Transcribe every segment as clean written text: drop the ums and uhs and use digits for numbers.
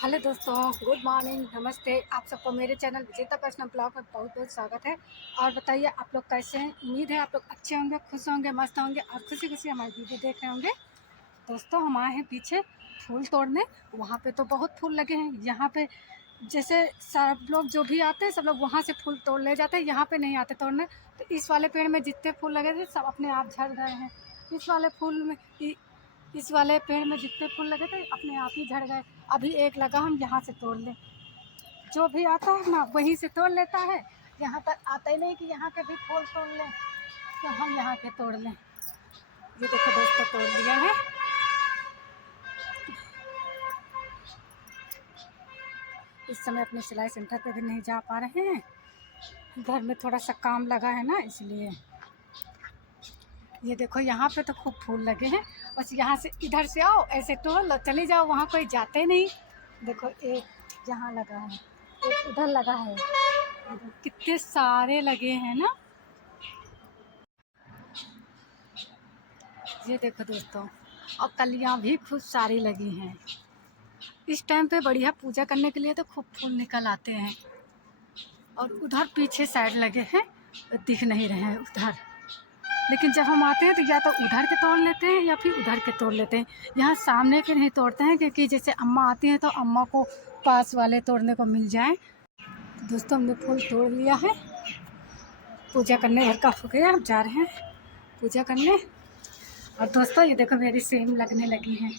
Hello दोस्तों, good morning, नमस्ते। आप सबको मेरे चैनल विजेता वैष्णव ब्लॉग में बहुत बहुत स्वागत है। और बताइए आप लोग कैसे हैं। उम्मीद है आप लोग अच्छे होंगे, खुश होंगे, मस्त होंगे और खुशी खुशी हमारी वीडियो देख रहे होंगे। दोस्तों हम आए हैं पीछे फूल तोड़ने। वहाँ पे तो बहुत फूल लगे हैं। यहाँ पे जैसे सब लोग जो भी आते हैं सब लोग वहाँ से फूल तोड़ ले जाते हैं, यहाँ पे नहीं आते तोड़ने। तो इस वाले पेड़ में जितने फूल लगे थे सब अपने आप झड़ गए हैं। इस वाले फूल में इस वाले पेड़ में जितने फूल लगे थे अपने आप ही झड़ गए। अभी एक लगा, हम यहाँ से तोड़ लें। जो भी आता है ना वहीं से तोड़ लेता है। यहाँ तक आता ही नहीं कि यहाँ के भी फूल तोड़ लें, तो हम यहाँ के तोड़ लें। ये देखो दोस्तों, तोड़ लिया है। इस समय अपने सिलाई सेंटर पे भी नहीं जा पा रहे हैं, घर में थोड़ा सा काम लगा है ना, इसलिए। ये देखो यहाँ पे तो खूब फूल लगे हैं। बस यहाँ से इधर से आओ, ऐसे तोड़ लो, चले जाओ, वहाँ कोई जाते नहीं। देखो एक यहाँ लगा है, एक उधर लगा है, कितने सारे लगे हैं ना। ये देखो दोस्तों, और कलियाँ भी खूब सारी लगी हैं। इस टाइम पे बढ़िया पूजा करने के लिए तो खूब फूल निकल आते हैं। और उधर पीछे साइड लगे हैं, दिख नहीं रहे हैं उधर। लेकिन जब हम आते हैं तो या तो उधर के तोड़ लेते हैं या फिर उधर के तोड़ लेते हैं। यहाँ सामने के नहीं तोड़ते हैं, क्योंकि जैसे अम्मा आती हैं तो अम्मा को पास वाले तोड़ने को मिल जाए। दोस्तों हमने फूल तोड़ लिया है, पूजा करने घर का हो गया। अब जा रहे हैं पूजा करने। और दोस्तों ये देखो मेरी सेम लगने लगी हैं,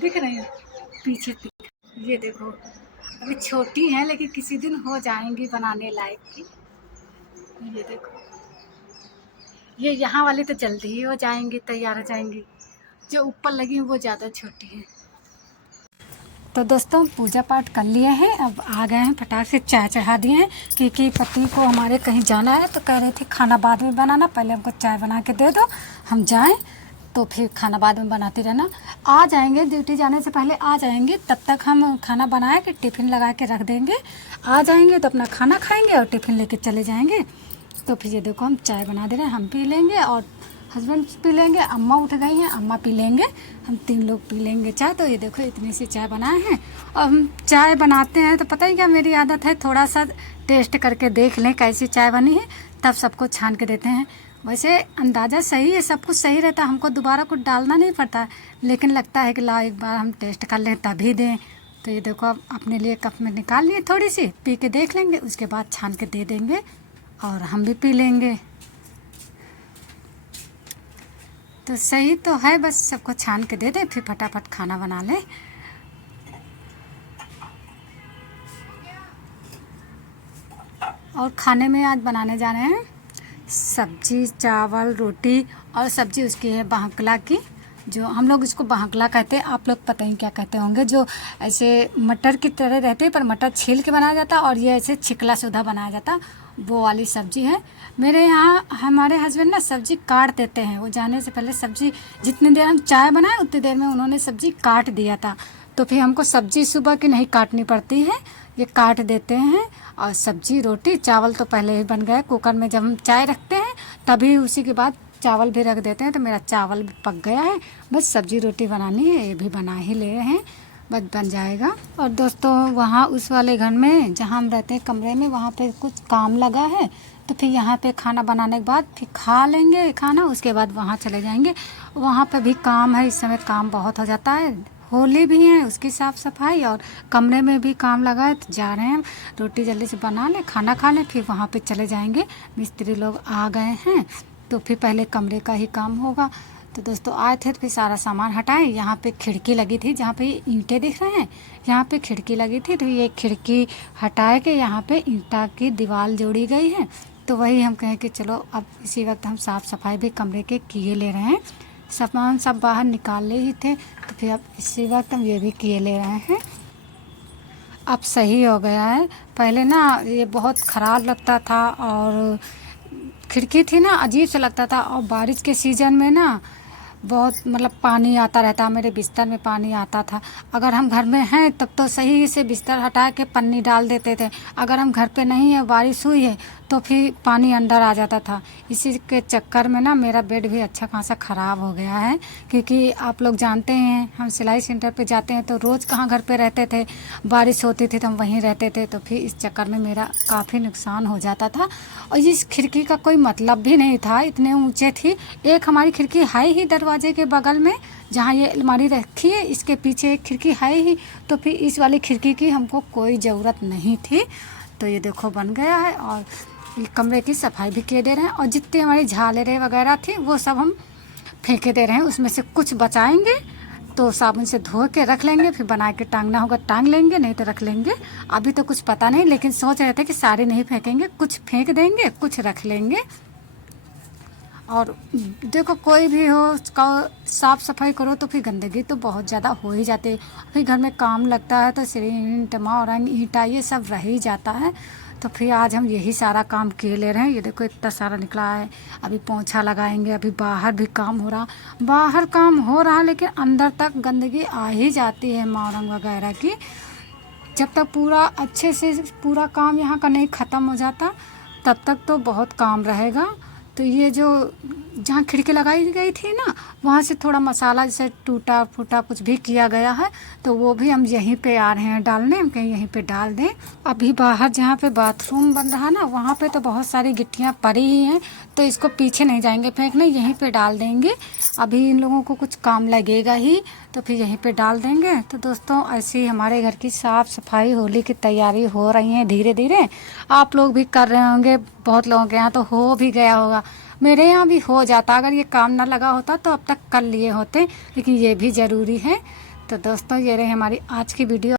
दिख रही है पीछे। ये देखो अभी छोटी हैं लेकिन किसी दिन हो जाएंगी बनाने लायक की। ये देखो, ये यहाँ वाली तो जल्दी ही हो जाएंगी, तैयार हो जाएंगी। जो ऊपर लगी हैं वो ज़्यादा छोटी है। तो दोस्तों पूजा पाठ कर लिए हैं, अब आ गए हैं, फटाक से चाय चढ़ा दिए हैं। क्योंकि पति को हमारे कहीं जाना है तो कह रहे थे खाना बाद में बनाना, पहले हमको चाय बना के दे दो, हम जाएं तो फिर खाना बाद में बनाते रहना। आ जाएंगे, ड्यूटी जाने से पहले आ जाएंगे, तब तक हम खाना बनाए के टिफ़िन लगा के रख देंगे। आ जाएंगे तो अपना खाना खाएंगे और टिफ़िन लेके चले जाएंगे। तो फिर ये देखो हम चाय बना दे रहे हैं, हम पी लेंगे और हस्बैंड पी लेंगे, अम्मा उठ गई हैं, अम्मा पी लेंगे, हम 3 लोग पी लेंगे चाय। तो ये देखो इतनी सी चाय बनाए हैं। और हम चाय बनाते हैं तो पता ही क्या मेरी आदत है, थोड़ा सा टेस्ट करके देख लें कैसी चाय बनी है, तब सबको छान के देते हैं। वैसे अंदाज़ा सही है, सब कुछ सही रहता है, हमको दोबारा कुछ डालना नहीं पड़ता, लेकिन लगता है कि ला एक बार हम टेस्ट कर लें तभी दें। तो ये देखो अब अपने लिए कप में निकाल लिए, थोड़ी सी पी के देख लेंगे, उसके बाद छान के दे देंगे और हम भी पी लेंगे। तो सही तो है, बस सबको छान के दे दे, फिर फटाफट खाना बना ले। और खाने में आज बनाने जा रहे हैं सब्जी, चावल, रोटी। और सब्जी उसकी है बांकला की, जो हम लोग इसको बांकला कहते हैं, आप लोग पता ही क्या कहते होंगे। जो ऐसे मटर की तरह रहते हैं पर मटर छील के बनाया जाता और ये ऐसे छिकला सुधा बनाया जाता, वो वाली सब्जी है। मेरे यहाँ हमारे हस्बैंड ना सब्जी काट देते हैं, वो जाने से पहले सब्जी, जितनी देर हम चाय बनाए उतनी देर में उन्होंने सब्जी काट दिया था। तो फिर हमको सब्जी सुबह की नहीं काटनी पड़ती है, ये काट देते हैं। और सब्जी, रोटी, चावल तो पहले ही बन गए कुकर में, जब हम चाय रखते हैं तभी उसी के बाद चावल भी रख देते हैं। तो मेरा चावल भी पक गया है, बस सब्जी रोटी बनानी है, ये भी बना ही ले रहे हैं, बस बन जाएगा। और दोस्तों वहाँ उस वाले घर में जहाँ हम रहते हैं कमरे में, वहाँ पे कुछ काम लगा है, तो फिर यहाँ पे खाना बनाने के बाद फिर खा लेंगे खाना, उसके बाद वहाँ चले जाएंगे। वहाँ पे भी काम है, इस समय काम बहुत हो जाता है, होली भी है उसकी साफ़ सफाई, और कमरे में भी काम लगा है। तो जा रहे हैं, रोटी जल्दी से बना लें, खाना खा लें, फिर वहाँ पे चले जाएंगे। मिस्त्री लोग आ गए हैं तो फिर पहले कमरे का ही काम होगा। तो दोस्तों आए थे तो फिर सारा सामान हटाए। यहाँ पे खिड़की लगी थी, जहाँ पे ईंटें दिख रहे हैं, यहाँ पे खिड़की लगी थी, तो ये खिड़की हटाए के यहाँ पे ईंटा की दीवार जोड़ी गई है। तो वही हम कहें कि चलो अब इसी वक्त हम साफ़ सफाई भी कमरे के किए ले रहे हैं। सामान सब बाहर निकाल ले ही थे, तो फिर अब इसी वक्त हम ये भी किए ले रहे हैं। अब सही हो गया है, पहले ना ये बहुत ख़राब लगता था और खिड़की थी ना अजीब सा लगता था। और बारिश के सीज़न में ना बहुत मतलब पानी आता रहता, मेरे बिस्तर में पानी आता था। अगर हम घर में हैं तब तो सही से बिस्तर हटा के पन्नी डाल देते थे, अगर हम घर पे नहीं है, बारिश हुई है, तो फिर पानी अंदर आ जाता था। इसी के चक्कर में ना मेरा बेड भी अच्छा खासा ख़राब हो गया है, क्योंकि आप लोग जानते हैं हम सिलाई सेंटर पे जाते हैं तो रोज़ कहाँ घर पे रहते थे, बारिश होती थी तो हम वहीं रहते थे, तो फिर इस चक्कर में मेरा काफ़ी नुकसान हो जाता था। और इस खिड़की का कोई मतलब भी नहीं था, इतने ऊँचे थी। एक हमारी खिड़की है ही दरवाजे के बगल में, जहाँ ये अलमारी रखी है इसके पीछे एक खिड़की है ही, तो फिर इस वाली खिड़की की हमको कोई ज़रूरत नहीं थी। तो ये देखो बन गया है, और ये कमरे की सफाई भी किए दे रहे हैं, और जितनी हमारी झालरें वगैरह थी वो सब हम फेंके दे रहे हैं। उसमें से कुछ बचाएंगे तो साबुन से धो के रख लेंगे, फिर बना के टांगना होगा टांग लेंगे, नहीं तो रख लेंगे। अभी तो कुछ पता नहीं, लेकिन सोच रहे थे कि सारे नहीं फेंकेंगे, कुछ फेंक देंगे, कुछ रख लेंगे। और देखो कोई भी हो उसका साफ़ सफाई करो तो फिर गंदगी तो बहुत ज़्यादा हो ही जाती है। फिर घर में काम लगता है तो सीमेंट मोरंग ईंटा ये सब रह ही जाता है। तो फिर आज हम यही सारा काम किए ले रहे हैं। ये देखो इतना सारा निकला है, अभी पोंछा लगाएंगे, अभी बाहर भी काम हो रहा, बाहर काम हो रहा लेकिन अंदर तक गंदगी आ ही जाती है मोरंग वगैरह की। जब तक पूरा अच्छे से पूरा काम यहाँ का नहीं ख़त्म हो जाता तब तक तो बहुत काम रहेगा। तो ये जो जहाँ खिड़की लगाई गई थी ना, वहाँ से थोड़ा मसाला जैसे टूटा फूटा कुछ भी किया गया है, तो वो भी हम यहीं पे आ रहे हैं डालने, हम कहीं यहीं पे डाल दें। अभी बाहर जहाँ पे बाथरूम बन रहा ना, वहाँ पे तो बहुत सारी गिट्टियाँ पड़ी ही हैं, तो इसको पीछे नहीं जाएंगे फेंकने, यहीं पे डाल देंगे। अभी इन लोगों को कुछ काम लगेगा ही, तो फिर यहीं पे डाल देंगे। तो दोस्तों ऐसे ही हमारे घर की साफ़ सफाई होली की तैयारी हो रही है धीरे धीरे। आप लोग भी कर रहे होंगे, बहुत लोगों के यहाँ तो हो भी गया होगा, मेरे यहाँ भी हो जाता। अगर ये काम ना लगा होता तो अब तक कर लिए होते, लेकिन ये भी ज़रूरी है। तो दोस्तों ये रहे हमारी आज की वीडियो।